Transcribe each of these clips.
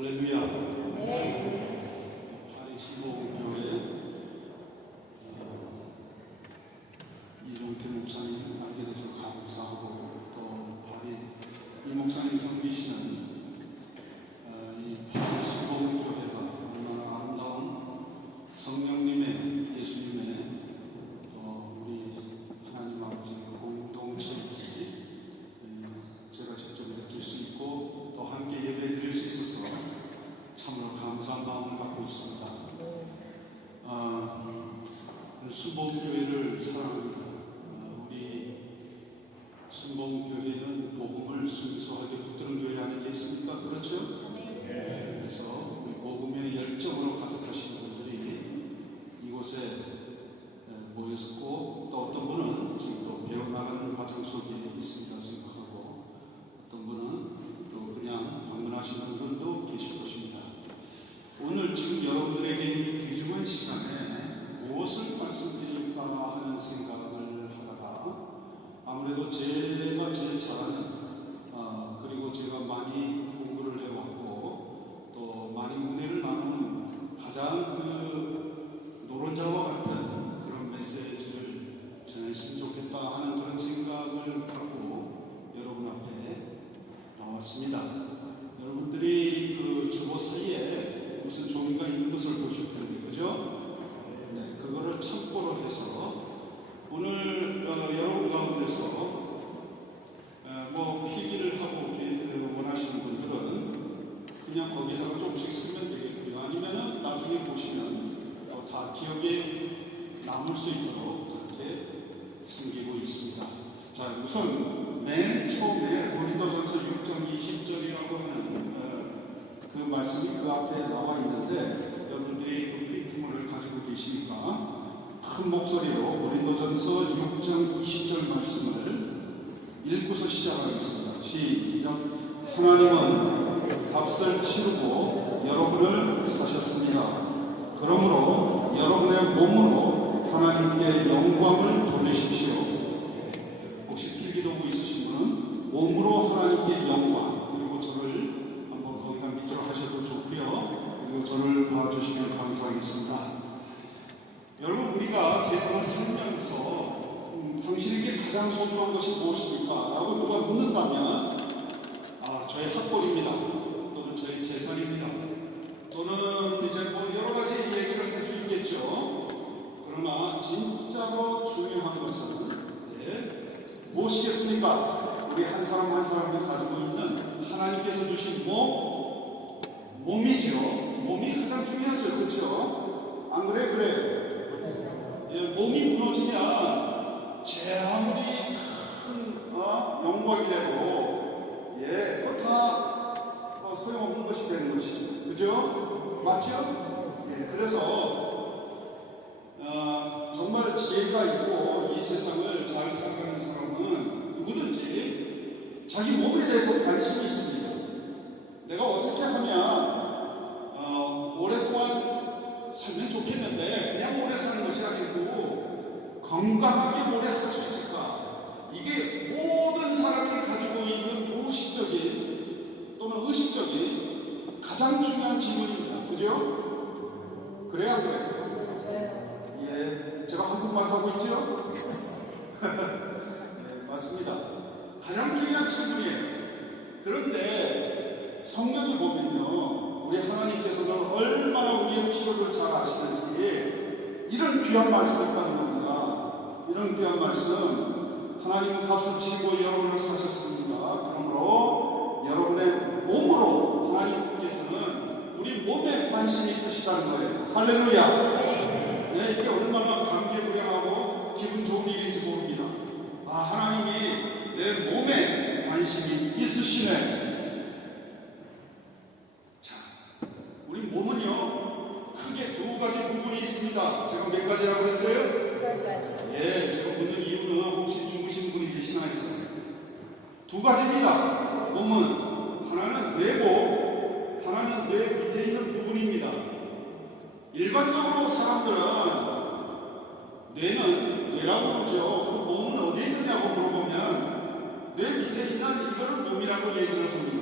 할렐루야. 네. 파리 수목교회 이종태 목사님 알게 돼서 감사하고, 또 파리 이 목사님 섬기시는 이 파리 수목교회가 얼마나 아름다운 성령님의, 예수님의 우리 하나님 아버지의 공동체인지 제가 직접 느낄 수 있고, 또 함께 예배 드릴 수 있어서 참으로 감사한 마음을 갖고 있습니다. 수목교회를 사랑합니다. 우리 수목교회는 복음을 순수하게 붙드는 교회 아니겠습니까? 그렇죠? 그래서 우리 복음의 열정으로 가득하신 분들이 이곳에 모였고, 또 어떤 분은 지금 또 배워나가는 과정 속에 있습니다 생각하고, 어떤 분은 또 그냥 방문하시는 분들도 계실 것입니다. 오늘 지금 여러분들에게 이 귀중한 시간에 무엇을 말씀드릴까 하는 생각을 하다가, 아무래도 제가 제일 잘하는 그리고 제가 많이 공부를 해왔고 또 많이 은혜를 나누는 가장 노른자와 같은 그런 메시지를 전했으면 좋겠다 하는 그런 생각을 갖고 여러분 앞에 나왔습니다. 여러분들이 그 주보 사이에 무슨 종이가 있는 것을 보실 텐데, 그죠? 네, 그거를 참고로 해서 오늘 여러분 가운데서 뭐 필기를 하고 원하시는 분들은 그냥 거기에다가 조금씩 쓰면 되겠고요. 아니면은 나중에 보시면 다 기억에 남을 수 있도록 이렇게 숨기고 있습니다. 자, 우선 맨 처음에 고린도전서 6장 20절이라고 하는 그 말씀이 그 앞에 나와 있는데, 여러분들이 그 프린트물을 가지고 계시니까 큰 목소리로 고린도전서 6장 20절 말씀을 읽고서 시작하겠습니다. 시작. 하나님은 값을 치르고 여러분을 사셨습니다. 그러므로 여러분의 몸으로 하나님께 영광을 돌리십시오. 혹시 필기도구 있으신 분은 몸으로 하나님께 영광, 그리고 저를 한번 거기다 밑으로 하셔도 좋고요. 그리고 저를 봐주시면 감사하겠습니다. 여러분, 우리가 세상을 살면서 당신에게 가장 소중한 것이 무엇입니까? 라고 누가 묻는다면 저의 학벌입니다. 또는 저의 재산입니다. 또는 이제 뭐 여러 가지 얘기를 할 수 있겠죠. 그러나 진짜로 중요한 것은 무엇이겠습니까? 우리 한 사람 한 사람이 가지고 있는 하나님께서 주신 몸이죠. 몸이 가장 중요하죠. 그렇죠? 안 그래요? 그래요. 몸이 무너지면 제 아무리 큰 영광이라도 그거 다 소용없는 것이 되는 것이죠. 그죠? 맞죠? 그래서 정말 지혜가 있고 이 세상을 잘 살아가는 사람은 누구든지 자기 몸에 대해서 관심이 있습니다. 내가 어떻게 하면 오랫동안 살면 좋겠는데 그냥 오래 사는 것이 아니고 건강하게 오래 살 수 있을까? 이게 모든 사람이 가지고 있는 무의식적인 또는 의식적인 가장 중요한 질문입니다. 그죠? 그래야 안 그래요? 제가 한국말 하고 있죠? 맞습니다. 가장 중요한 질문이에요. 그런데 성경에 보면요, 우리 하나님께서는 얼마나 우리의 필요를 잘 아시는지 이런 귀한 말씀이 있다는 겁니다. 이런 귀한 말씀, 하나님은 값을 치고 여러분을 사셨습니다. 그러므로 여러분의 몸으로 하나님께서는 우리 몸에 관심이 있으시다는 거예요. 할렐루야. 이게 얼마나 감개무량하고 기분 좋은 일인지 모릅니다. 하나님이 내 몸에 관심이 있으시네. 자, 우리 몸은요, 크게 두 가지 부분이 있습니다. 제가 몇 가지라고 했어요? 제가 묻는 이유는 혹시 죽으신 분이 계시나 해서. 두 가지입니다. 몸은 하나는 뇌고 하나는 뇌 밑에 있는 부분입니다. 일반적으로 사람들은 뇌라고 그러죠. 그럼 몸은 어디에 있느냐고 물어보면 뇌 밑에 있는 이거를 몸이라고 얘기를 합니다.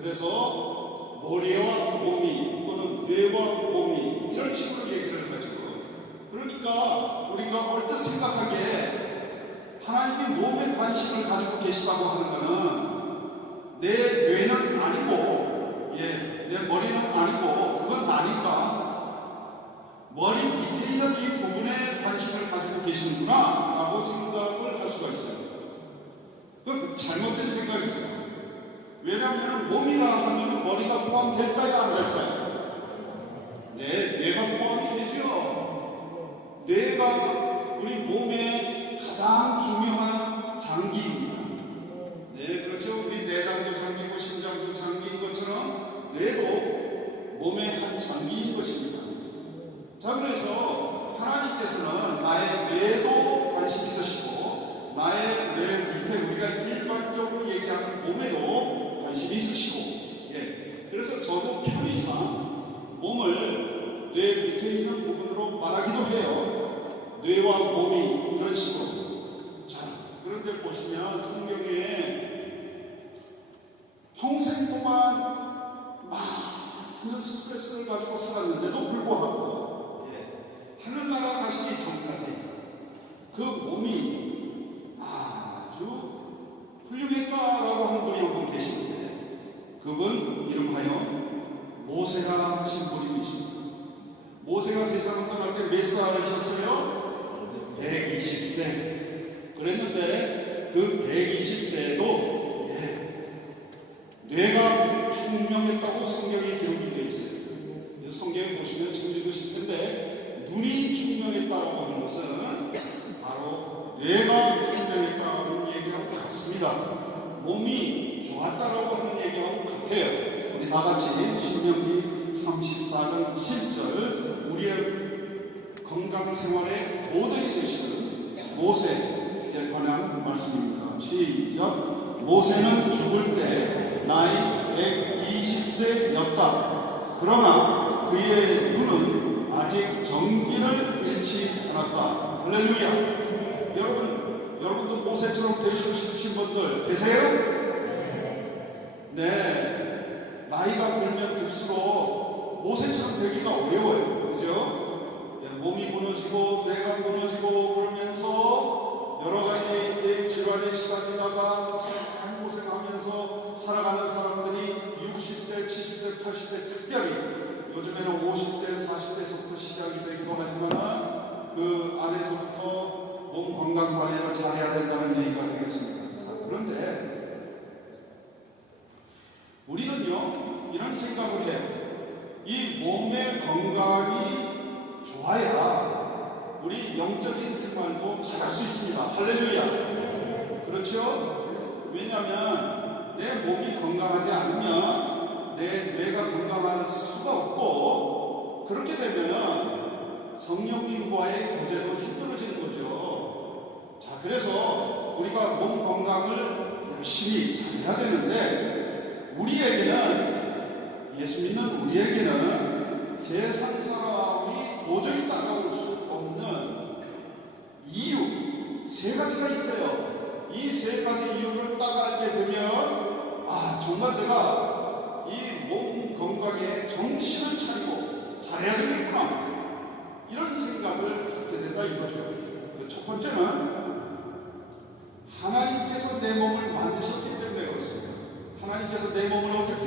그래서 머리와 몸이 또는 뇌와 몸이 이런 식으로 얘기를 가지고, 그러니까 우리가 얼뜻 생각하기에 하나님이 몸에 관심을 가지고 계시다고 하는 것은 내 뇌는 아니고, 내 머리는 아니고, 그건 나니까 머리 밑에 있는 이 부분에 관심을 가지고 계시는구나 라고 생각을 할 수가 있어요. 그건 잘못된 생각이죠. 왜냐하면 몸이라 하면 머리가 포함될까요, 안 될까요? 네, 뇌가 포함이 되죠. 뇌가 우리 몸의 가장 중요한 장기입니다. 네, 그렇죠. 우리 내장도 장기고 심장도 장기인 것처럼 뇌도 몸의 한 장기인 것입니다. 자, 그래서 하나님께서는 나의 뇌도 관심 있으시고, 나의 뇌 밑에 우리가 일반적으로 얘기하는 몸에도 관심이 있으시고, 그래서 저도 편의상 몸을 뇌 밑에 있는 부분으로 말하기도 해요. 뇌와 몸이 이런 식으로. 자, 그런데 보시면 성경에 평생 동안 많은 스트레스를 가지고 살았는데도 불구하고 하늘나라 가시기 전까지 그 몸이 아주 훌륭했다라고 하는 분이 한 분 계시는데, 그분 이름하여 모세라 하신 분이십니다. 모세가 세상을 떠날 때 몇 살이셨어요? 120세. 그랬는데 그 120세에도 뇌가 충명했다고 성경에 기록이 되어 있어요. 성경에 보시면 참 읽으실 텐데, 눈이 충명했다고 하는 것은 바로 뇌가 충명했다는 얘기하고 같습니다. 몸이 좋았다라고 하는 얘기하고 같아요. 우리 다 같이 신명기 34장 7절, 우리의 건강 생활의 모델이 되시는 모세에 관한 말씀입니다. 시작. 모세는 죽을 때 나이 120세였다. 그러나 그의 눈은 아직 정기를 잃지 않았다. 할렐루야. 여러분도 모세처럼 되시고 싶으신 분들 계세요? 네. 나이가 들면 들수록 모세처럼 되기가 어려워요. 그죠? 몸이 무너지고 뇌가 무너지고 그러면서 여러 가지 질환에 시달리다가 참 고생하면서 살아가는 사람들이 60대, 70대, 80대, 특별히 요즘에는 50대, 40대서부터 시작이 되기도 하지만 그 안에서부터 몸 건강 관리를 잘해야 된다는 얘기가 되겠습니다. 자, 그런데 우리는요 이런 생각을 해요. 이 몸의 건강이 좋아야 우리 영적인 생활도 잘할 수 있습니다. 할렐루야. 그렇죠? 왜냐하면 내 몸이 건강하지 않으면 내 뇌가 건강할 수가 없고, 그렇게 되면은 성령님과의 교제도 힘들어지는 거죠. 자, 그래서 우리가 몸 건강을 열심히 잘해야 되는데, 우리에게는, 예수 믿는 우리에게는 세상 사람이 도저히 따라올 수 없는 이유 세 가지가 있어요. 이 세 가지 이유를 딱 알게 되면 정말 내가 이 몸 건강에 정신을 차리고 잘해야 되겠구나, 이런 생각을 갖게 된다 이거죠. 그 첫 번째는 하나님께서 내 몸을 만드셨기 때문에 그렇습니다. 하나님께서 내 몸을 어떻게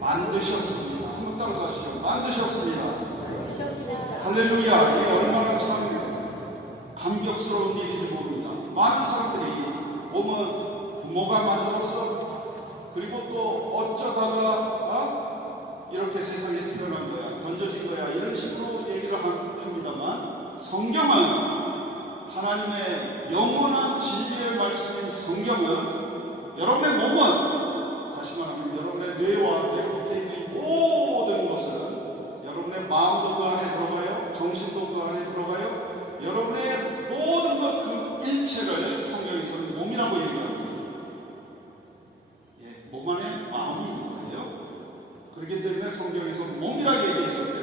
만드셨습니다. 한번 따라서 하시죠. 만드셨습니다. 할렐루야. 이게 얼마나 참 감격스러운 일인지 모릅니다. 많은 사람들이 몸은 부모가 만들었어, 그리고 또 어쩌다가 이렇게 세상에 태어난 거야, 던져진 거야, 이런 식으로 얘기를 합니다만, 성경은, 하나님의 영원한 진리의 말씀인 성경은, 여러분의 몸은, 다시 말하면 여러분의 뇌와 뇌 밑에 있는 모든 것은, 여러분의 마음도 그 안에 들어가요, 정신도 그 안에 들어가요, 여러분의 모든 것 그 일체를 성경에서는 몸이라고 얘기합니다. 몸 안에 마음이 있는 거예요. 그렇기 때문에 성경에서 몸이라 얘기했을 때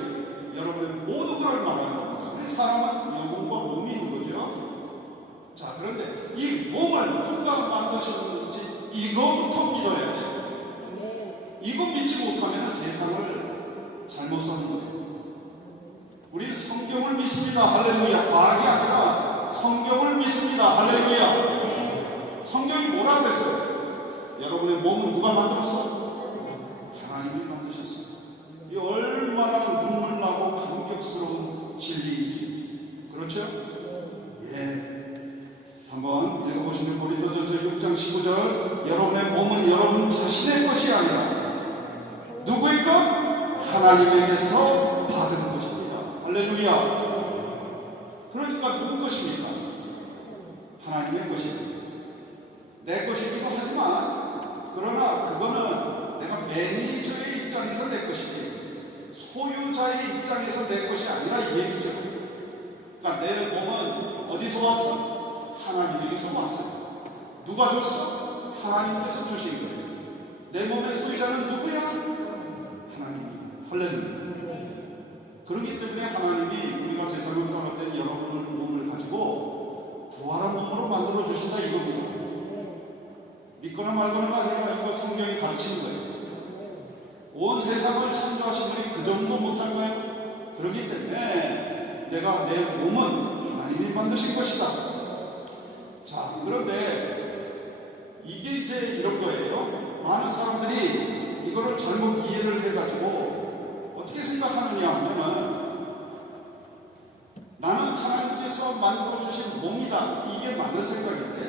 여러분의 모든 걸 말하는 겁니다. 그래서 사람은 영혼과 몸이 있는 거죠. 자, 그런데 이 몸을 누가 만드셨는지 이거부터 믿어야 돼요. 이거 믿지 못하면 세상을 잘못 사는 거예요. 우리는 성경을 믿습니다. 할렐루야. 과학이 아니라 성경을 믿습니다. 할렐루야. 성경이 뭐라고 그랬어요? 여러분의 몸은 누가 만들었어? 하나님이 만드셨어요. 이 얼마나 눈물 나고 감격스러운 진리인지. 그렇죠? 예. 한번 읽어보시면 고린도전서 6장 19절, 여러분의 몸은 여러분 자신의 것이 아니라 누구의 것? 하나님에게서 받은 것입니다. 할렐루야. 그러니까 누구 것입니까? 하나님의 것입니다. 내 것이기도 하지만, 그러나 그거는 내가 매니저의 입장에서 내 것이지 소유자의 입장에서 내 것이 아니라 이 얘기죠. 그러니까 내 몸은 어디서 왔어? 하나님에게서 왔어요. 누가 줬어? 하나님께서 주신 거예요. 내 몸의 소유자는 누구야? 하나님이에요. 할렐루야. 그렇기 때문에 하나님이 우리가 세상을 떠날 때 여러분의 몸을 가지고 부활한 몸으로 만들어 주신다 이겁니다. 믿거나 말거나가 아니라 이거 성경이 가르치는 거예요. 온 세상을 창조하신 분이 그 정도 못할까요? 그렇기 때문에 내가 내 몸은 하나님이 만드신 것이다. 자, 그런데 이게 이제 이런 거예요. 많은 사람들이 이거를 잘못 이해를 해가지고 어떻게 생각하느냐 하면은 나는 하나님께서 만들어주신 몸이다. 이게 맞는 생각인데,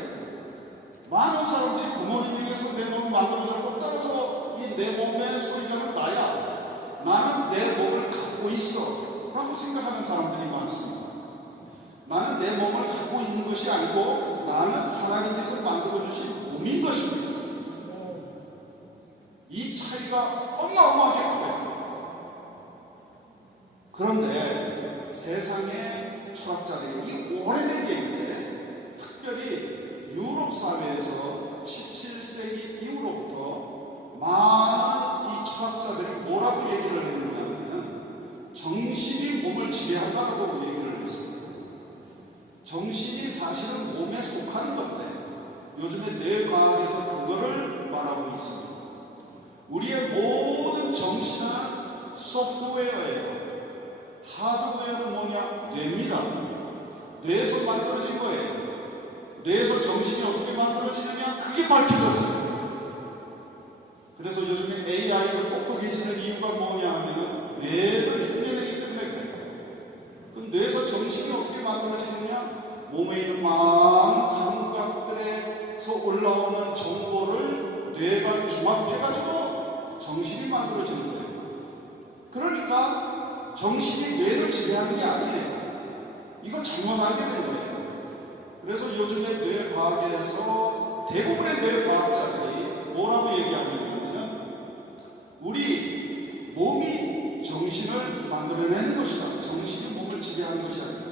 많은 사람들이 부모님에게서 내 몸을 만들어줬고 따라서 이 내 몸의 소유자는 나야. 나는 내 몸을 갖고 있어. 라고 생각하는 사람들이 많습니다. 나는 내 몸을 갖고 있는 것이 아니고 나는 하나님께서 만들어주신 몸인 것입니다. 이 차이가 어마어마하게 커요. 그런데 세상의 철학자들이 이 오래된 게 있는데, 특별히 유럽 사회에서 17세기 이후로부터 많은 이 철학자들이 뭐라고 얘기를 했느냐 하면 정신이 몸을 지배한다고 얘기를 했어요. 정신이 사실은 몸에 속하는 건데 요즘에 뇌과학에서 그거를 말하고 있습니다. 우리의 모든 정신은 소프트웨어예요. 하드웨어는 뭐냐? 뇌입니다. 뇌에서 만들어진 거예요. 뇌에서 정신이 어떻게 만들어지느냐? 그게 밝혀졌어요. 그래서 요즘에 AI가 똑똑해지는 이유가 뭐냐 하면은 뇌를 흉내내기 때문에 그래요. 그럼 뇌에서 정신이 어떻게 만들어지느냐? 몸에 있는 많은 감각들에서 올라오는 정보를 뇌가 종합해가지고 정신이 만들어지는 거예요. 그러니까 정신이 뇌를 지배하는 게 아니에요. 이거 잘못 알게 된 거예요. 그래서 요즘에 뇌과학에서 대부분의 뇌과학자들이 뭐라고 얘기하냐면 우리 몸이 정신을 만들어내는 것이다. 정신이 몸을 지배하는 것이 아니다.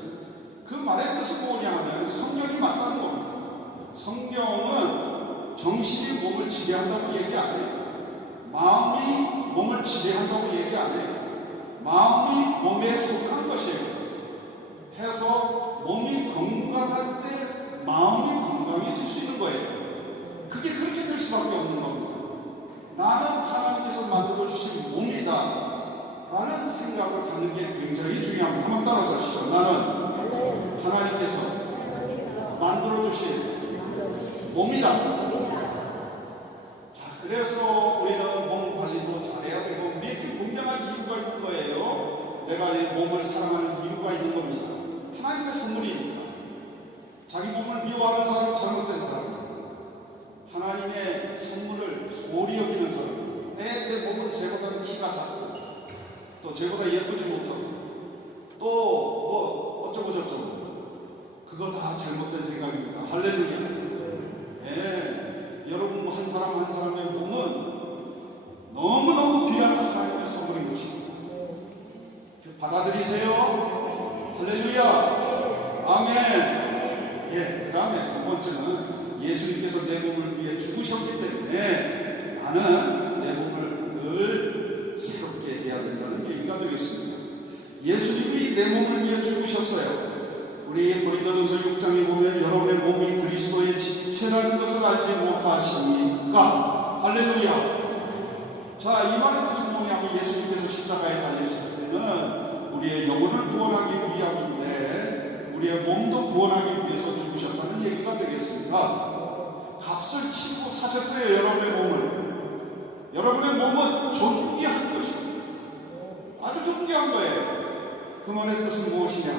그 말의 뜻은 뭐냐 하면 성경이 맞다는 겁니다. 성경은 정신이 몸을 지배한다고 얘기 안 해요. 마음이 몸을 지배한다고 얘기 안 해요. 마음이 몸에 속한 것이에요. 해서 몸이 건강할 때 마음이 건강해질 수 있는 거예요. 그게 그렇게 될 수밖에 없는 겁니다. 나는 하나님께서 만들어주신 몸이다 라는 생각을 갖는 게 굉장히 중요합니다. 한번 따라서 하시죠. 나는 하나님께서 만들어주신 몸이다. 자, 그래서 우리는 몸 관리도 잘해야 되고 우리에게 분명한 이유가 있는 거예요. 내가 이 몸을 사랑하는 이유가 있는 겁니다. 하나님의 선물입니다. 자기 몸을 미워하는 사람 잘못된 사람, 하나님의 선물을 소홀히 여기는 사람, 내 몸은 쟤보다 키가 작고 또 쟤보다 예쁘지 못하고 또 뭐 어쩌고 저쩌고, 그거 다 잘못된 생각입니다. 할렐루야. 네, 여러분 한 사람 한 사람의 몸은 너무너무 귀한 하나님의 선물인 것입니다. 받아들이세요. 할렐루야. 아멘. 예, 그 다음에 두 번째는 예수님께서 내 몸을 위해 죽으셨기 때문에 나는 내 몸을 늘 새롭게 해야 된다는 얘기가 되겠습니다. 예수님이 내 몸을 위해 죽으셨어요. 우리 고린도전서 6장에 보면 여러분의 몸이 그리스도의 지체라는 것을 알지 못하십니까? 할렐루야. 자, 이 말의 뜻은 뭐냐면 예수님께서 십자가에 달리셨을 때는 우리의 영혼을 구원하기 위함인데 우리의 몸도 구원하기 위해서 죽으셨다는 얘기가 되겠습니다. 값을 치르고 사셨어요. 여러분의 몸을. 여러분의 몸은 존귀한 것입니다. 아주 존귀한 거예요. 그 말의 뜻은 무엇이냐?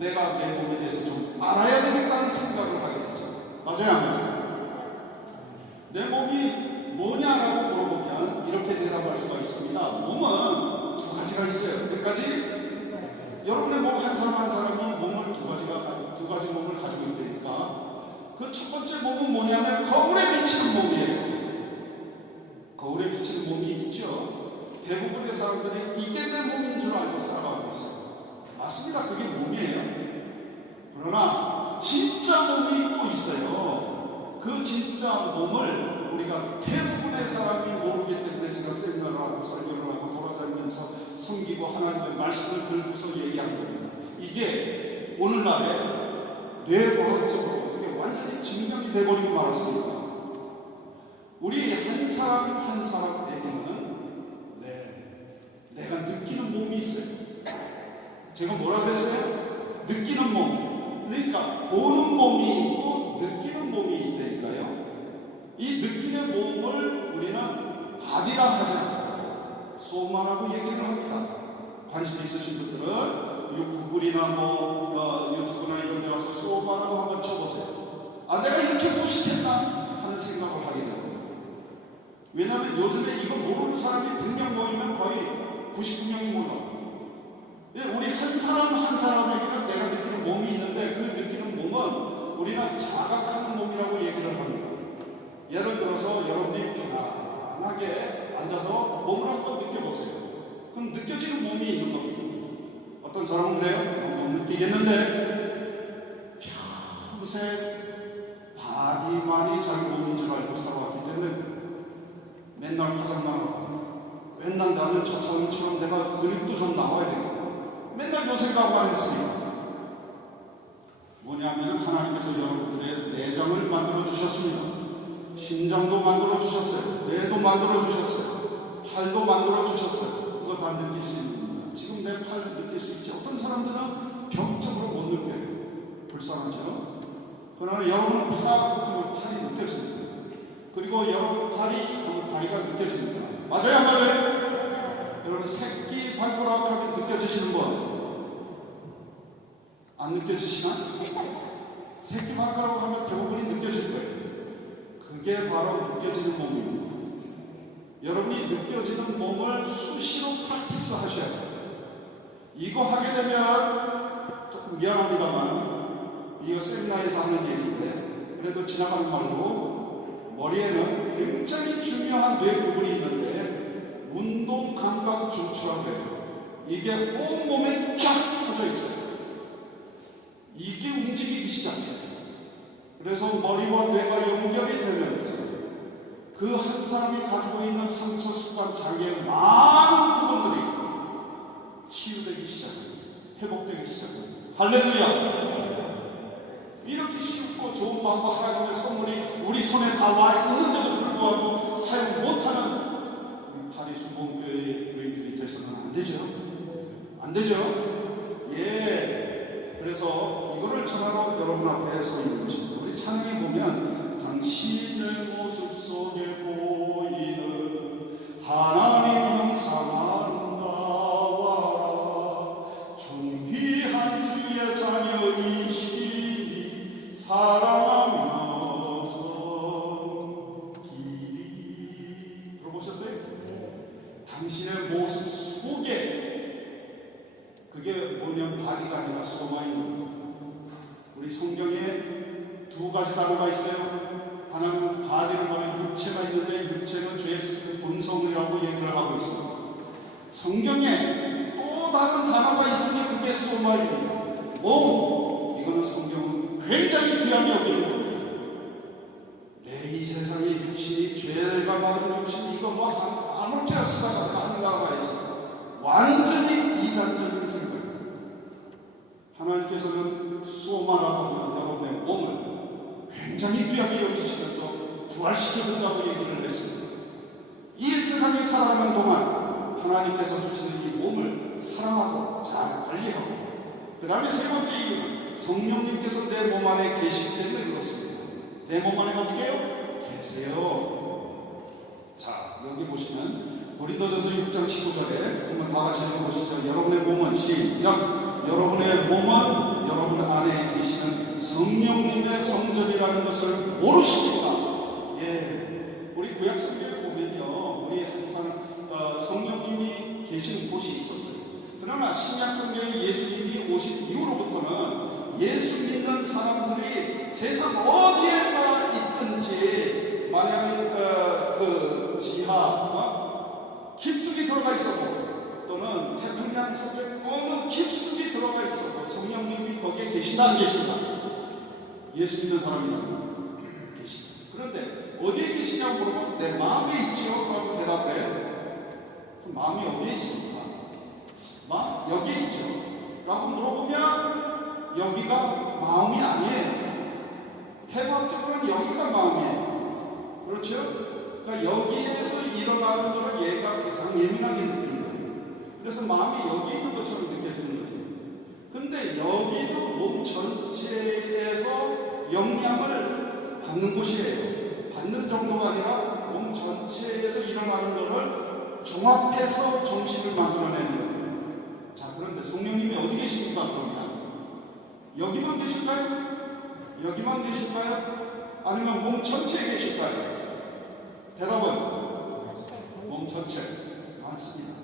내가 내 몸에 대해서 좀 알아야 되겠다는 생각을 하게 되죠. 맞아요, 안 맞아요? 내 몸이 뭐냐라고 물어보면 이렇게 대답할 수가 있습니다. 몸은 두 가지가 있어요. 몇 가지? 여러분의 몸 한 사람 한 사람이 몸을 두 가지 몸을 가지고 있다니까. 그 첫 번째 몸은 뭐냐면 거울에 비치는 몸이에요. 거울에 비치는 몸이 있죠. 대부분의 사람들이 이게 내 몸인 줄 알고 살아가고 있어요. 맞습니다. 그게 몸이에요. 그러나 진짜 몸이 또 있어요. 그 진짜 몸을 우리가 대부분의 사람이 모르기 때문에 제가 세미나를 하고 설교를 하고 돌아다니면서 섬기고 하나님의 말씀을 들고서 얘기하는 겁니다. 이게 오늘날에 뇌과학적으로 이게 완전히 증명이 돼버리고 말았습니다. 우리 한 사람 한 사람에게는 내가 느끼는 몸이 있어요. 제가 뭐라 그랬어요? 느끼는 몸. 그러니까 보는 몸이 있고 느끼는 몸이 있다니까요. 이 느끼는 몸을 우리는 바디라 하잖아요. 소마라고 얘기를 합니다. 관심 있으신 분들은 구글이나 유튜브나 이런 데 가서 소마라고 한번 쳐보세요. 아, 내가 이렇게 무식했나 하는 생각을 하게 될 겁니다. 왜냐하면 요즘에 이거 모르는 사람이 100명 모이면 거의 99명이 몰라. 우리 한 사람 한 사람에게는 내가 느끼는 몸이 있는데 그 느끼는 몸은 우리는 자각하는 몸이라고 얘기를 합니다. 예를 들어서 여러분이 편안하게 앉아서 몸을 한번 느껴보세요. 그럼 느껴지는 몸이 있는 겁니다. 어떤 사람은 그래요? 못 느끼겠는데 평생 바디만이 자기 몸인 줄 알고 살아왔기 때문에 맨날 화장만 하고 맨날 나는 저 사람처럼 내가 근육도 좀 나와야 되고 맨날 요 생각만 했으니까 뭐냐면 하나님께서 여러분들의 내장을 만들어 주셨습니다. 심장도 만들어 주셨어요. 뇌도 만들어 주셨어요. 팔도 만들어 주셨어요. 그거 다 느낄 수 있는 겁니다. 지금 내 팔 느낄 수 있지. 어떤 사람들은 병적으로 못 느껴요. 불쌍하죠? 그러나 여러분은 파라고 하면 팔이 느껴집니다. 그리고 여러분 다리 하면 다리가 느껴집니다. 맞아요, 안 맞아요? 여러분 새끼 발가락하면 느껴지시는 분 안 느껴지시나? 새끼 발가락 하면 대부분이 느껴질 거예요. 그게 바로 느껴지는 몸입니다. 여러분이 느껴지는 몸을 수시로 프랙티스 하셔야 돼요. 이거 하게 되면 조금 미안합니다만 이거 세미나에서 하는 얘기인데 그래도 지나가는 말로 머리에는 굉장히 중요한 뇌 부분이 있는데 운동 감각 중추라고 해요. 이게 온몸에 쫙 퍼져 있어요. 이게 움직이기 시작해요. 그래서 머리와 뇌가 연결이 되면서 그 한 사람이 가지고 있는 상처, 습관, 장애 많은 부분들이 치유되기 시작합니다. 회복되기 시작합니다. 할렐루야! 이렇게 쉽고 좋은 방법 하나님의 선물이 우리 손에 다 와 있는데도 불구하고 사용 못하는 우리 파리수봉교회 교인들이 돼서는 안 되죠. 안 되죠? 예. 그래서 이거를 전하러 여러분 앞에 서 있는 것입니다. 우리 찬양에 보면 당신의 모습 속에 보이는 하나님 형상 아름다워라 존귀한 주의 자녀이시니 사랑하면서 길이 들어보셨어요? 당신의 모습 속에 그게 뭐냐면 바디가 아니라 소마인 겁니다. 우리 성경에 두 가지 단어가 있어요. 하나는 바디를 말하는 육체가 있는데 육체는 죄의 본성이라고 얘기를 하고 있습니다. 성경에 또 다른 단어가 있으니 그게 소마입니다. 이거는 성경은 굉장히 귀하게 여기는 겁니다. 내 이 세상에 육신이 죄가 많은 육신 이거 뭐 아무렇게나 쓰다가 한나가야지. 완전히 이단적인 생각입니다. 하나님께서는 소마라고 하는 여러분의 몸을 굉장히 귀하게 여기시면서 부활시켜준다고 얘기를 했습니다. 이 세상에 하나님께서 주시는 이 몸을 사랑하고 잘 관리하고, 그 다음에 세 번째 이유는 성령님께서 내 몸 안에 계시기 때문에 그렇습니다. 내 몸 안에 어떻게 해요? 계세요. 자, 여기 보시면 고린도전서 6장 19절에 한번 다 같이 읽어보시죠. 여러분의 몸은, 시작, 여러분의 몸은 여러분 안에 계시는 성령님의 성전이라는 것을 모르십니까? 예, 우리 구약 성경에 보면요, 우리 항상 성령님이 계시는 곳이 있었어요. 그러나 신약 성경에 예수님이 오신 이후로부터는 예수 믿는 사람들이 세상 어디에나 있든지, 만약에 그 지하 깊숙이 들어가 있어도, 또는 태평양 속에 어느 깊숙이 들어가 있어도 성령님이 거기에 계신다 안 계신다? 예수 믿는 사람이라면 계신다. 그런데 어디에 계시냐고 물어보면 내 마음에 있죠 라고 대답을 해요. 그럼 마음이 어디에 있습니까? 마음 여기에 있죠 라고 물어보면 여기가 마음이 아니에요. 해법적으로는 여기가 마음이에요. 그렇죠? 그러니까 여기에서 일어나는 것을 얘가 가장 예민하게 느끼는 거예요. 그래서 마음이 여기 있는 것처럼 느껴지는 거죠. 근데 여기도 몸 전체에서 영향을 받는 곳이에요. 받는 정도가 아니라 몸 전체에서 일어나는 것을 종합해서 정신을 만들어내는 거예요. 자, 그런데 성령님이 어디 계십니까? 그러면 여기만 계실까요? 여기만 계실까요? 아니면 몸 전체에 계실까요? 대답은 몸 전체 많습니다.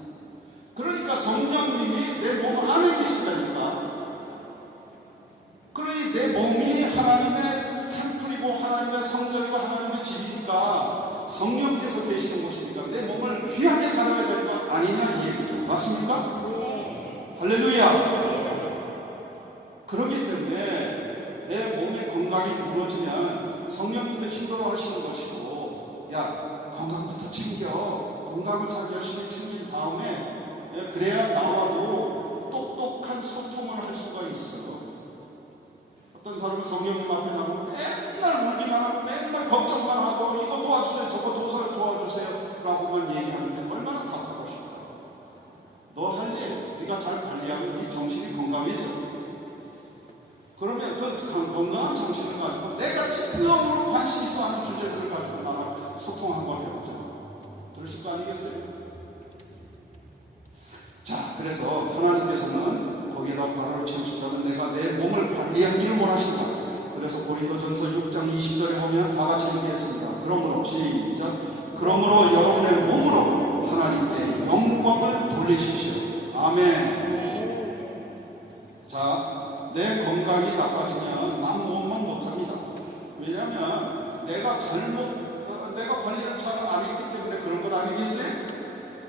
그러니까 성령님이 내 몸 안에 계신다니까. 그러니 내 몸이 하나님의 템플이고 하나님의 성전이고 하나님의 집이니까 성령께서 계시는 곳이니까 내 몸을 귀하게 다뤄야 될 것 아니냐 이 얘기죠. 맞습니까? 네. 할렐루야. 그렇기 때문에 내 몸의 건강이 무너지면 성령님도 힘들어 하시는 것이고, 야, 건강부터 챙겨. 건강을 잘 열심히 챙긴 다음에 그래야 나와도 똑똑한 소통을 할 수가 있어요. 어떤 사람은 성령님 앞에 나오면 맨날 울기만 하고 맨날 걱정만 하고 이거 도와주세요 저거 도와주세요 라고만 얘기하는데 얼마나 답답하실까요? 너 할 일 네가 잘 관리하면 네 정신이 건강해져. 그러면 그 건강한 정신을 가지고 내가 진정으로 관심 있어 하는 주제들을 가지고 나랑 소통 한번 해보자. 그러실 거 아니겠어요? 자, 그래서 하나님께서는 거기에다 바라로 채우시다는 내가 내 몸을 관리하기를 원하신다. 그래서 고린도전서 6장 20절에 보면 다 같이 이렇게 했습니다. 그러므로 시작. 그러므로 여러분의 몸으로 하나님께 영광을 돌리십시오. 아멘. 자, 내 건강이 나빠지면 남 몸만 못합니다. 왜냐하면 내가 관리를 잘 안 했기 때문에 그런 것 아니겠어요?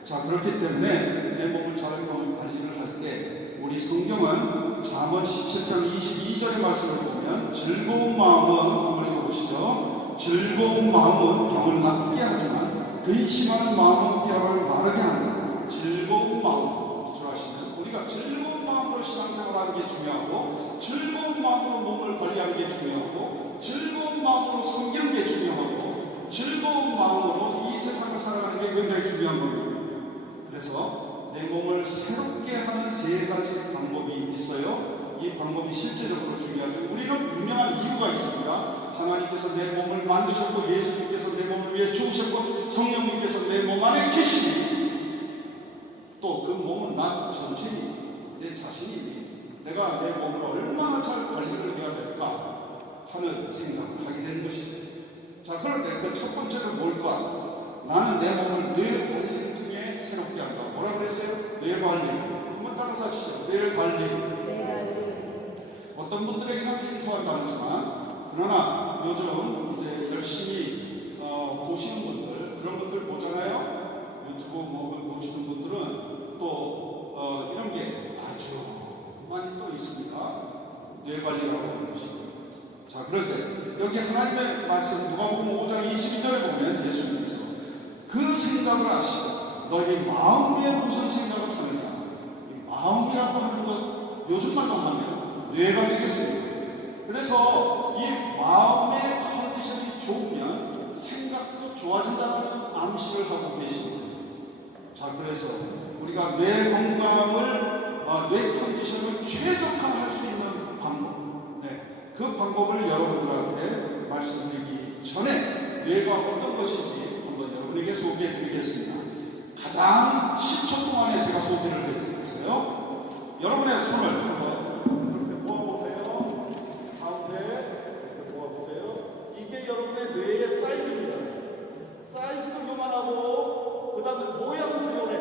자, 그렇기 때문에 내 몸을 잘 관리를 할 때 우리 성경은 잠언 17장 22절의 말씀을 보면 즐거운 마음은, 한번 읽어보시죠. 즐거운 마음은 병을 낫게 하지만 근심하는 마음은 뼈를 마르게 한다. 즐거운 마음 기초하시면 우리가 즐거운 마음으로 신앙생활하는 게 중요하고, 즐거운 마음으로 몸을 관리하는 게 중요하고, 즐거운 마음으로 섬기는 게 중요하고, 즐거운 마음으로 이 세상을 살아가는 게 굉장히 중요한 겁니다. 그래서 내 몸을 새롭게 하는 세 가지 방법이 있어요. 이 방법이 실제적으로 중요하죠. 우리는 분명한 이유가 있습니다. 하나님께서 내 몸을 만드셨고, 예수님께서 내 몸을 위해 죽으셨고, 성령님께서 내 몸 안에 계시니, 또 그 몸은 나 전체니, 내 자신이니, 내가 내 몸을 얼마나 잘 관리를 해야 될까 하는 생각을 하게 되는 것입니다. 자, 그런데 그 첫 번째는 뭘까? 나는 내 몸을 뇌 관리를 통해 새롭게 한다. 뭐라 그랬어요? 뇌 관리. 한번 따라서 하시죠. 뇌 관리. 어떤 분들에게는 생소한 단어지만, 그러나 요즘 이제 열심히 보시는 분들, 그런 분들 보잖아요. 유튜브 보시는 분들은 또 이런 게 아주 많이 또 있습니다. 뇌 관리라고 하는 것이고. 자, 그런데 여기 하나님의 말씀 누가복음 5장 22절에 보면 예수님께서 그 생각을 아시고 너희 마음에 무슨 생각을 하느냐. 이 마음이라고 하는 것 요즘 말로 하면 뇌가 되겠어요. 그래서 이 마음의 컨디션이 좋으면 생각도 좋아진다는 암시를 하고 계십니다. 자, 그래서 우리가 뇌 건강을 뇌 컨디션을 최적화할 수 있는 방법, 그 방법을 여러분들한테 말씀드리기 전에 뇌가 어떤 것인지 한번 여러분에게 소개해 드리겠습니다. 가장 10초 동안에 제가 소개를 해드리겠어요. 여러분의 손을 한번 이렇게 모아보세요. 가운데 이렇게 모아보세요. 이게 여러분의 뇌의 사이즈입니다. 사이즈도 요만하고 그 다음에 모양도 요래.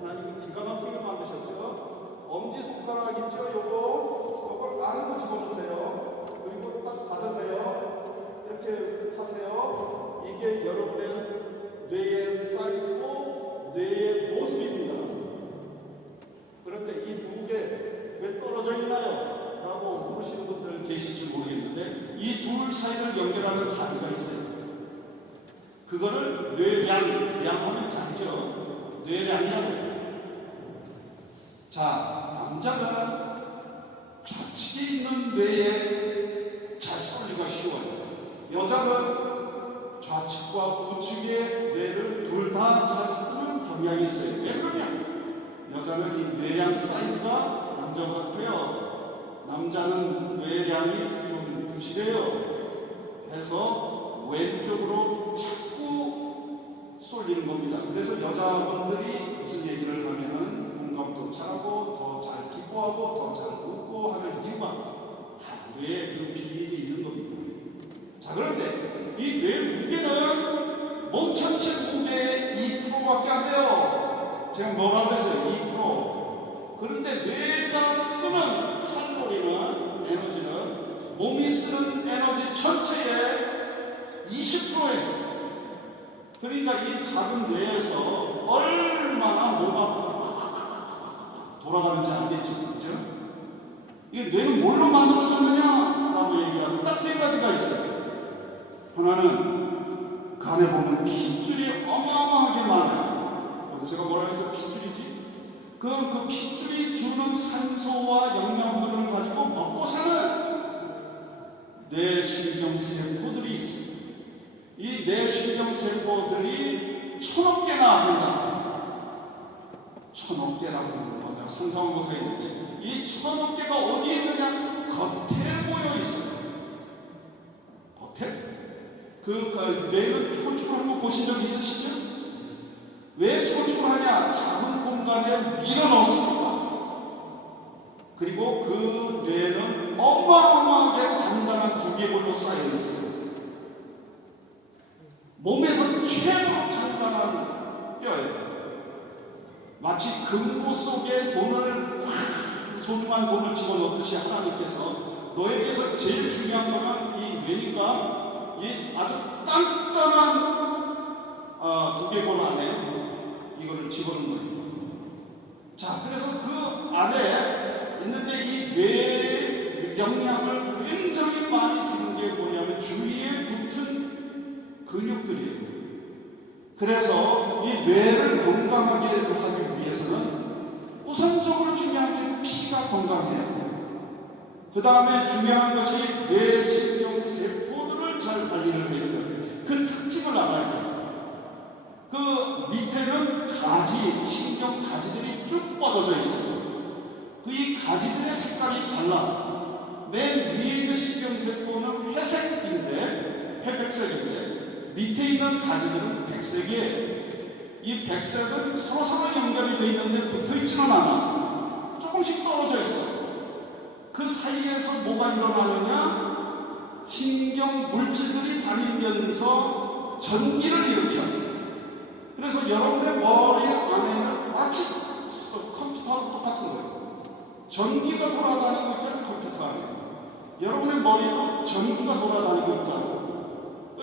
하나님이 기가 막히게 만드셨죠. 엄지손가락 있죠? 요걸 안으로 집어넣으세요. 그리고 딱 닫으세요. 이렇게 하세요. 이게 여러분의 뇌의 사이즈고 뇌의 모습입니다. 그런데 이 두 개 왜 떨어져 있나요? 라고 물으시는 분들 계실지 모르겠는데 이 둘 사이를 연결하는 다리가 있어요. 그거를 뇌량, 량하면 다리죠. 뇌량이라고 해요. 자, 남자가 좌측에 있는 뇌에 잘 쏠리기가 쉬워요. 여자는 좌측과 우측의 뇌를 둘 다 잘 쓰는 경향이 있어요. 왜 그러냐? 여자는 이 뇌량 사이즈가 남자보다 커요. 남자는 뇌량이 좀 부실해요. 해서 왼쪽으로 자꾸 쏠리는 겁니다. 그래서 여자분들이 무슨 얘기를 하면은 공감도 잘하고 더 잘 기뻐하고 더 잘 웃고 하는 이유가 다 뇌에 그 비밀이 있는 겁니다. 자, 그런데 이 뇌 무게는 몸 전체 무게의 2%밖에 안 돼요. 제가 뭐라고 했어요? 2%. 그런데 뇌가 쓰는 칼로리는 에너지는 몸이 쓰는 에너지 전체의 20%예요. 그러니까 이 작은 뇌에서 얼마나 뭐가 돌아가는지 알겠죠? 그죠? 이 뇌는 뭘로 만들어졌느냐? 라고 얘기하면 딱 세 가지가 있어요. 하나는 간에 보면 핏줄이 어마어마하게 많아요. 제가 뭐라 했어요? 핏줄이지? 그럼 그 핏줄이 주는 산소와 영양분을 가지고 먹고 사는 뇌신경세포들이 있어요. 이 뇌신경세포들이 1000억 개나 된다. 1000억 개라고 하는 거 내가 상상을 못하겠는데 이 1000억 개가 어디에 있느냐? 겉에 모여 있어요. 겉에? 뇌는 초록초록한 거 보신 적 있으시죠? 왜 초록초록하냐? 작은 공간에 밀어넣습니다. 그리고 그 뇌는 어마어마하게 단단한 두개골로 쌓여 있어요. 몸에서 최고로 단단한 뼈예요. 마치 금고 속에 소중한 돈을 집어넣듯이 하나님께서 너에게서 제일 중요한 것은 이 뇌니까 이 아주 단단한 두개골 안에 이거를 집어넣는 거예요. 자, 그래서 그 안에 있는데 이 뇌의 영향을 굉장히 많이 주는 게 뭐냐면 주위에 붙은 근육들이에요. 그래서 이 뇌를 건강하게 하기 위해서는 우선적으로 중요한 게 피가 건강해야 돼요. 그 다음에 중요한 것이 뇌신경세포들을 잘 관리를 해줘야 돼요. 그 특징을 알아야 돼요. 그 밑에는 가지, 신경 가지들이 쭉 뻗어져 있어요. 이 가지들의 색깔이 달라. 맨 위에 있는 신경세포는 회색인데, 회백색인데, 밑에 있는 가지들은 백색이에요. 이 백색은 서로서로 연결이 되어 있는데 붙어 있지는 않아. 조금씩 떨어져 있어. 그 사이에서 뭐가 일어나느냐? 신경 물질들이 다니면서 전기를 일으켜요. 그래서 여러분의 머리 안에는 마치 컴퓨터하고 똑같은 거예요. 전기가 돌아다니고 있잖아요. 컴퓨터 안에. 여러분의 머리도 전기가 돌아다니고 있다고.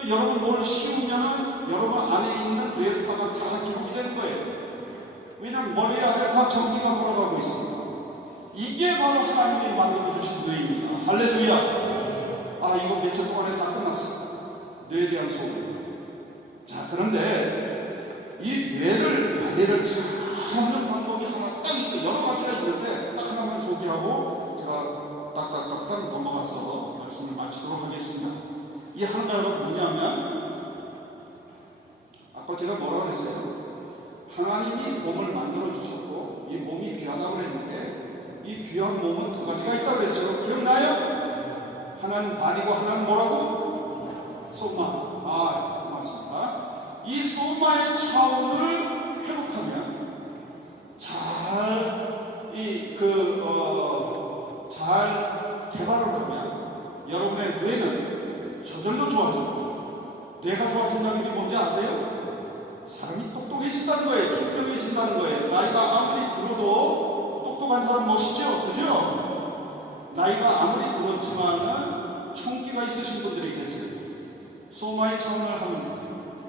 여러분 뭘 씌우면 여러분 안에 있는 뇌파가 다 기록이 되는 거예요. 왜냐하면 머리 안에 다 전기가 돌아가고 있습니다. 이게 바로 하나님이 만들어주신 뇌입니다. 할렐루야. 이거 며칠 동안에 다 끝났어. 뇌에 대한 소문. 자, 그런데 이 뇌를 관리를 잘 하는 방법이 하나 딱 있어요. 여러 가지가 있는데 딱 하나만 소개하고 제가 딱딱딱딱 넘어가서 말씀을 마치도록 하겠습니다. 이 하나가 뭐냐면 아까 제가 뭐라고 했어요? 하나님이 몸을 만들어 주셨고 귀한 몸은 두 가지가 있다고 그랬죠. 기억나요? 하나는 발이고 하나는 뭐라고? 소마. 고맙습니다. 이 소마의 차원을 회복하면 잘 개발을 하면 여러분의 뇌는 저절로 좋아져요. 뇌가 좋아진다는 게 뭔지 아세요? 사람이 똑똑해진다는 거예요. 총명해진다는 거예요. 나이가 아무리 들어도 똑똑한 사람 멋있죠? 그죠? 나이가 아무리 들었지만은 총기가 있으신 분들이 계세요. 소마의 차원을 하면 돼요.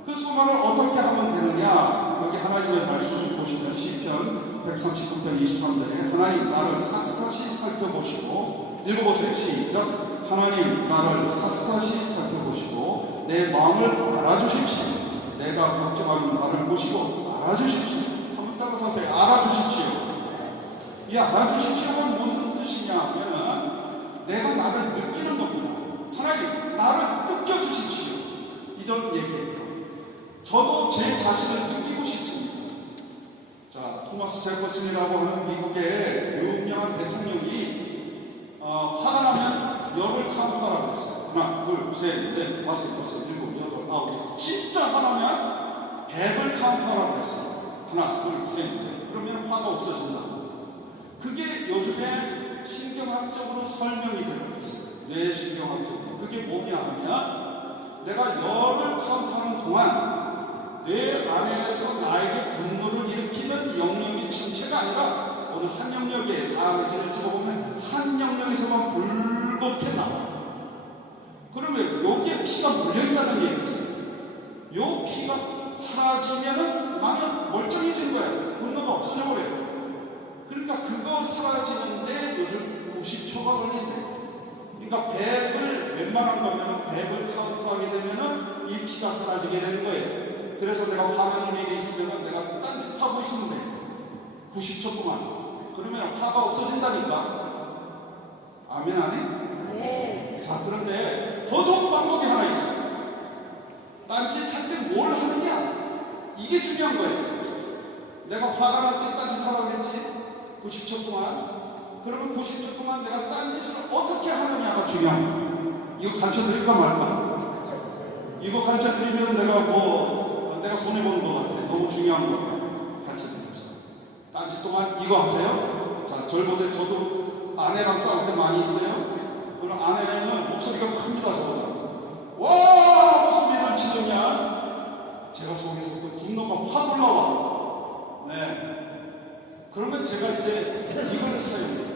그 소마를 어떻게 하면 되느냐? 여기 하나님의 말씀을 보시면 시편 139편 23절에 하나님 나를 샅샅이 살펴보시고 읽어보세요. 시작. 하나님 나를 샅샅이 살펴보시고 내 마음을 알아주십시오. 내가 걱정하는 나를 보시고 알아주십시오. 한번 따라서 하세요. 알아주십시오. 이 알아주십시오가 무슨 뜻이냐 하면 내가 나를 느끼는 겁니다. 하나님 나를 느껴주십시오. 이런 얘기예요. 저도 제 자신을 느끼고 싶습니다. 자, 토마스 제퍼슨이라고 하는 미국의 유명한 대통령이 화가 나면 열을 카운트하라고 했어요. 하나, 둘, 셋, 넷, 다섯, 일곱, 여덟, 아홉. 진짜 화나면 100을 카운트하라고 했어요. 하나, 둘, 셋, 넷. 그러면 화가 없어진다고. 그게 요즘에 신경학적으로 설명이 되고 있어요. 뇌신경학적으로. 그게 뭐냐 하면 내가 열을 카운트하는 동안 뇌 안에서 나에게 분노를 일으키는 영역이 전체가 아니라 어느 한 영역에 사진을 찍어보면 한 영역에서만 붉게 나와. 그러면 여기에 피가 물려있다는 얘기죠. 요 피가 사라지면은 나는 멀쩡해진 거야. 분노가 없어져 버려요. 그러니까 그거 사라지는데 요즘 90초가 걸린대. 그러니까 100을 웬만한 거면은 100을 카운트하게 되면은 이 피가 사라지게 되는 거예요. 그래서 내가 화나는 일이 있으면 내가 딴짓하고 있으면 돼. 90초 동안. 그러면 화가 없어진다니까. 아멘 안 해? 네. 자, 그런데 더 좋은 방법이 하나 있어요. 딴짓할 때 뭘 하느냐? 이게 중요한 거예요. 내가 화가 날 때 딴짓하라고 그랬지? 90초 동안. 그러면 90초 동안 내가 딴짓을 어떻게 하느냐가 중요한 거예요. 이거 가르쳐 드릴까 말까? 이거 가르쳐 드리면 내가 손해보는 것 같아. 너무 중요한 거 가르쳐 드렸어요. 딴짓 동안 이거 하세요. 자, 절 보세요. 저도 아내랑 싸울 때 많이 있어요. 그럼 아내는 목소리가 큽니다. 저보다. 와! 소리를 지르면 제가 속에서부터 분노가 확 올라와. 네. 그러면 제가 이제 이걸 사용해요.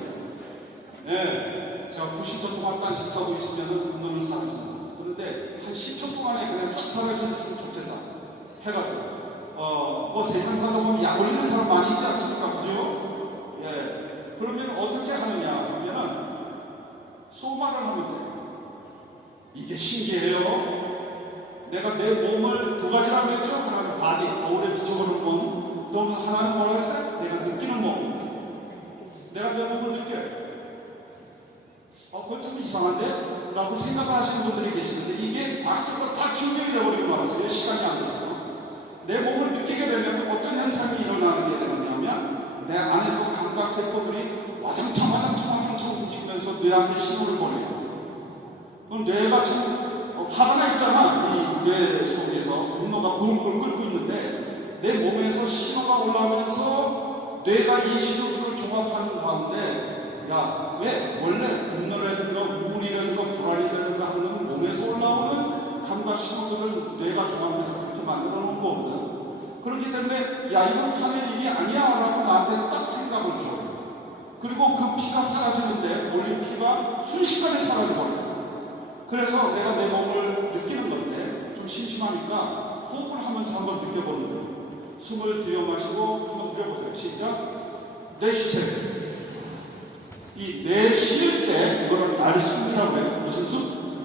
네. 제가 90초 동안 딴짓하고 있으면 분노를 사라집니다. 그런데 한 10초 동안에 그냥 싹 사라졌으면 좋겠다. 해가지고. 세상 살다 보면 약 올리는 사람 많이 있지 않습니까? 그죠? 예. 그러면 어떻게 하느냐 하면은 소마를 하면 돼요. 이게 신기해요. 내가 내 몸을 두 가지라고 했죠? 하나는 바디, 거울에 비춰보는 몸. 또 하나는 뭐라고 했어요? 내가 느끼는 몸. 내가 내 몸을 느껴요. 그건 좀 이상한데? 라고 생각을 하시는 분들이 계시는데 이게 과학적으로 다 증명이 되어버리고 말아서 왜 시간이 안 돼서 내 몸을 느끼게 되면 어떤 현상이 일어나게 되느냐면 내 안에서 감각세포들이 와장창 움직이면서 뇌한테 신호를 보내요. 그럼 뇌가 지금 화가 나 있잖아. 이 뇌 속에서 분노가 불을 끓고 있는데 내 몸에서 신호가 올라오면서 뇌가 이 신호들을 종합하는 가운데 야, 왜 원래 분노라든가 우울이라든가 불안이라든가 하는 건 몸에서 올라오는 감각 신호들을 뇌가 종합해서 그렇게 만들어 놓은 거거든. 그렇기 때문에 야, 이건 하는 일이 아니야 라고 나한테 딱 생각을 줘. 그리고 그 피가 사라지는데 올린 피가 순식간에 사라져버려요. 그래서 내가 내 몸을 느끼는 건데 좀 심심하니까 호흡을 하면서 한번 느껴보는 거예요. 숨을 들여 마시고 한번 들여보세요. 시작. 내쉬세요. 이 내쉴 때 이거를 날숨이라고 해요. 무슨 숨?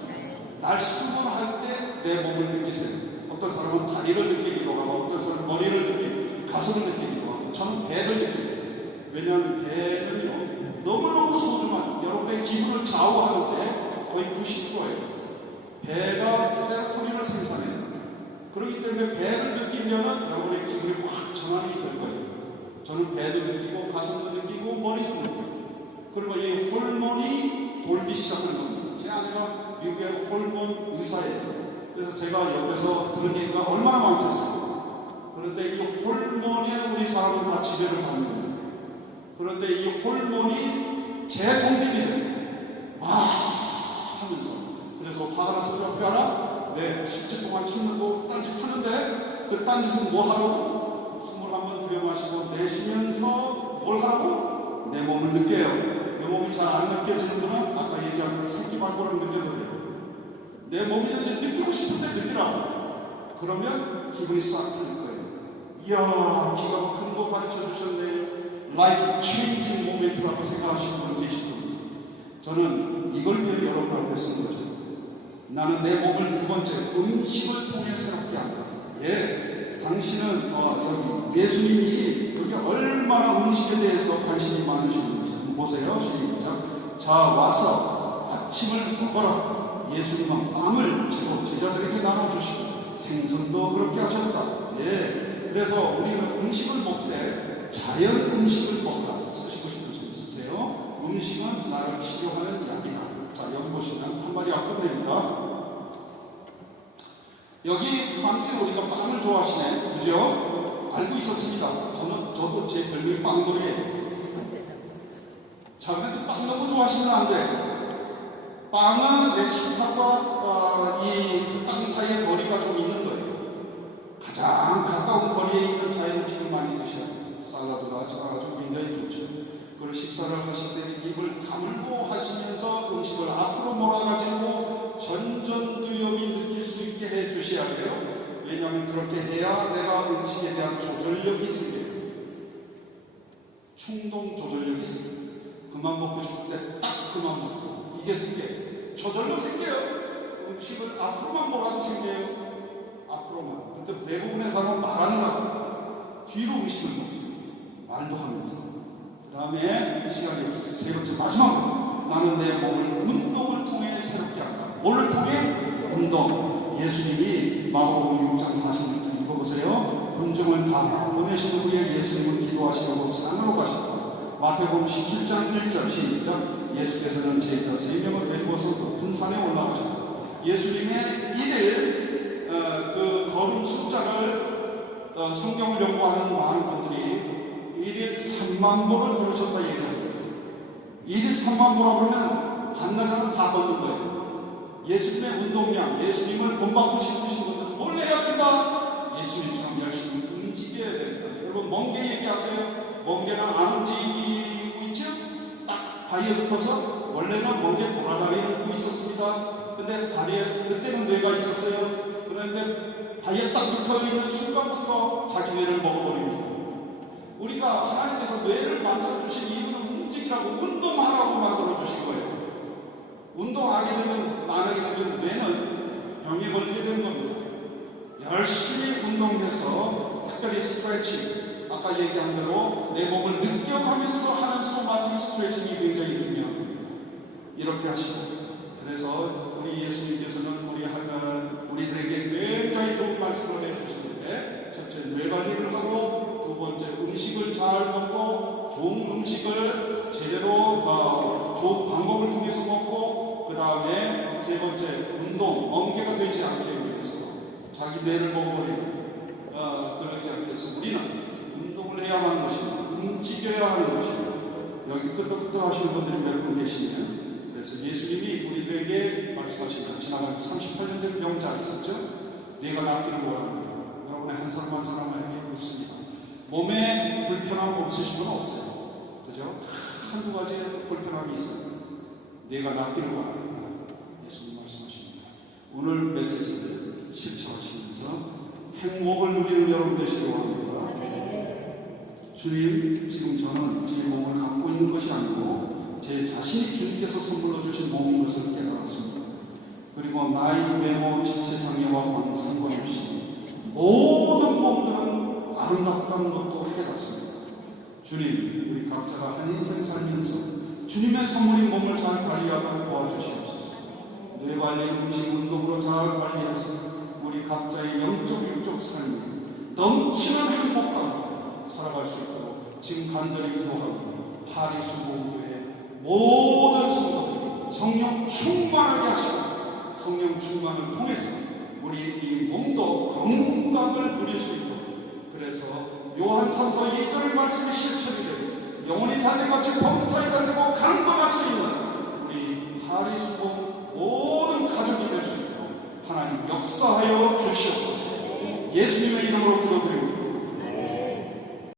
날숨을 할 때 내 몸을 느끼세요. 어떤 사람은 다리를 느끼기도 하고 어떤 사람은 머리를 느끼고 가슴을 느끼기도 하고 저는 배를 느끼고 왜냐하면 배는요 너무너무 소중한 여러분의 기분을 좌우하는데 거의 90%예요. 배가 세로토닌을 생산해요. 그렇기 때문에 배를 느끼면 여러분의 기분이 확 전환이 될 거예요. 저는 배도 느끼고 가슴도 느끼고 머리도 느끼고 그리고 이 호르몬이 돌기 시작하는 겁니다. 제 아내가 미국의 호르몬 의사예요. 그래서 제가 옆에서 들은 얘기가 얼마나 많겠어요. 그런데 이 호르몬에 우리 사람은 다 지배를 받는 거예요. 그런데 이 호르몬이 재정립이 돼요. 하면서. 그래서 화가 났을 때 어떻게 하나? 네, 10초 동안 참는 거 딴짓 하는데 그 딴짓은 뭐 하라고? 숨을 한번 들여마시고 내쉬면서 뭘 하라고? 내 몸을 느껴요. 내 몸이 잘 안 느껴지는 거는 아까 얘기한 새끼 발가락 느껴도 돼요. 내 몸이 이제 느끼고 싶은데 느끼라고. 그러면 기분이 싹 풀릴 거예요. 이야, 기가 막힌 거 가르쳐 주셨네요. 라이프 체인징 모멘트라고 생각하시는 분 계실 겁니다. 저는 이걸 위해 여러분하고 쓴 거죠. 나는 내 몸을 두 번째 음식을 통해 새롭게 한다. 예, 당신은 여기 예수님이 여기 얼마나 음식에 대해서 관심이 많으시는지 한번 보세요. 시작. 자, 와서 아침을 먹어라. 예수님은 빵을 주고 제자들에게 나눠주시고 생선도 그렇게 하셨다. 예, 그래서 우리는 음식을 먹되 자연 음식을 먹다. 쓰시고 싶은 점 있으세요? 음식은 나를 치료하는 약이다. 자, 여기 보시면 한마디 앞으로 됩니다. 여기 밤새 우리가 빵을 좋아하시네. 그죠? 알고 있었습니다. 저도 제 별명이 빵돌이에요. 자, 그래도 빵 너무 좋아하시면 안 돼. 빵은 내 식탁과 이 땅 사이에 거리가 좀 있는 거예요. 가장 가까운 거리에 있는 자연 음식을 많이 드셔야 돼요. 샐러드가 아주 굉장히 좋죠. 그리고 식사를 하실 때 입을 다물고 하시면서 음식을 앞으로 몰아가지고 전전두엽이 느낄 수 있게 해 주셔야 돼요. 왜냐하면 그렇게 해야 내가 음식에 대한 조절력이 생겨요. 충동 조절력이 생겨요. 그만 먹고 싶을 때 딱 그만 먹고 이게 생겨요. 저절로 생겨요. 음식을 앞으로만 몰아도 생겨요. 앞으로만. 근데 대부분의 사람은 말하는 거 뒤로 음식을 먹죠. 말도 하면서. 그 다음에 시간이 없어서 세 번째 마지막으로 나는 내 몸을 운동을 통해 새롭게 한다. 뭐를 통해? 운동. 예수님이 마가복음 6장 40절 읽어보세요. 군중을 다 보내신 후에 예수님은 기도하시려고 산으로 가셨다. 마태복음 17장 1절 시작. 예수께서는 제자 3명을 데리고서 높은 산에 올라가셨다. 예수님의 일일 그 걸음 숫자를 성경을 연구하는 많은 분들이 일일 3만 보를 걸으셨다 얘기합니다. 일일 3만 보라 그러면 반나절은 다 걷는 거예요. 예수님의 운동량, 예수님을 본받고 싶으신 분들은 뭘 해야 된다? 예수님처럼 열심히 움직여야 된다. 여러분 멍게 얘기하세요. 멍게는 안 움직이고 있죠? 딱 다리에 붙어서 원래는 멍게 돌아다니는 고 있었습니다. 근데 다리에 그때는 뇌가 있었어요. 그런데 다리에 딱 붙어있는 순간부터 자기 뇌를 먹어버립니다. 우리가 하나님께서 뇌를 만들어주신 이유는 움직이라고 운동하라고 만들어주신 거예요. 운동하게 되면 만하게 되면 뇌는 병에 걸리게 되는 겁니다. 열심히 운동해서 특별히 스트레칭 아까 얘기한 대로 내 몸을 느껴가면서 하는 소마틱 스트레칭이 굉장히 중요한 겁니다. 이렇게 하시고 그래서 우리 예수님께서는 우리들에게 굉장히 좋은 말씀을 해주시는데 첫째 뇌 관리를 하고 두 번째 음식을 잘 먹고 좋은 음식을 제대로 좋은 방법을 통해서 먹고 그 다음에 세 번째 운동 멍게가 되지 않게 위해서 자기 뇌를 먹어버리는 그러지 않게 해서 우리는 운동을 해야 하는 것입니다. 움직여야 하는 것입니다. 여기 끄떡끄떡 하시는 분들이 몇 분 계시네요. 그래서 예수님이 우리들에게 말씀하십니다. 지나간 38년 된 병자 있었죠? 내가 낫기를 원합니다. 여러분의 한 사람 한 사람에게 묻습니다. 몸에 불편함 없으신 분 없어요. 그죠? 한두 가지 불편함이 있어요. 내가 낫기를 원합니다. 예수님 말씀하십니다. 오늘 메시지를 실천하시면서 행복을 누리는 여러분 되시기 원합니다. 주님, 지금 저는 제 몸을 갖고 있는 것이 아니고 제 자신이 주님께서 선물로 주신 몸인 것을 깨달았습니다. 그리고 나이, 외모, 지체 장애와 상관없이 모든 몸들은 아름답다는 것도 깨닫습니다. 주님, 우리 각자가 한 인생 살면서 주님의 선물인 몸을 잘 관리하도록 도와주시옵소서. 뇌 관리, 음식, 운동으로 잘 관리해서 우리 각자의 영적, 육적 삶이 넘치는 행복감으로 살아갈 수 있도록 지금 간절히 기도합니다. 파리 수고교회 모든 성도들 성령 충만하게 하시고 성령 충만을 통해서 우리 이 몸도 건강을 누릴 수 있도록, 그래서 요한 3서 2절의 말씀이 실천이 되고 영혼이 잔디같이 범사에 잔디고 강건할 수 있는 우리 하리수봉 모든 가족이 될 수 있도록 하나님 역사하여 주시옵소서. 예수님의 이름으로 기도드립니다.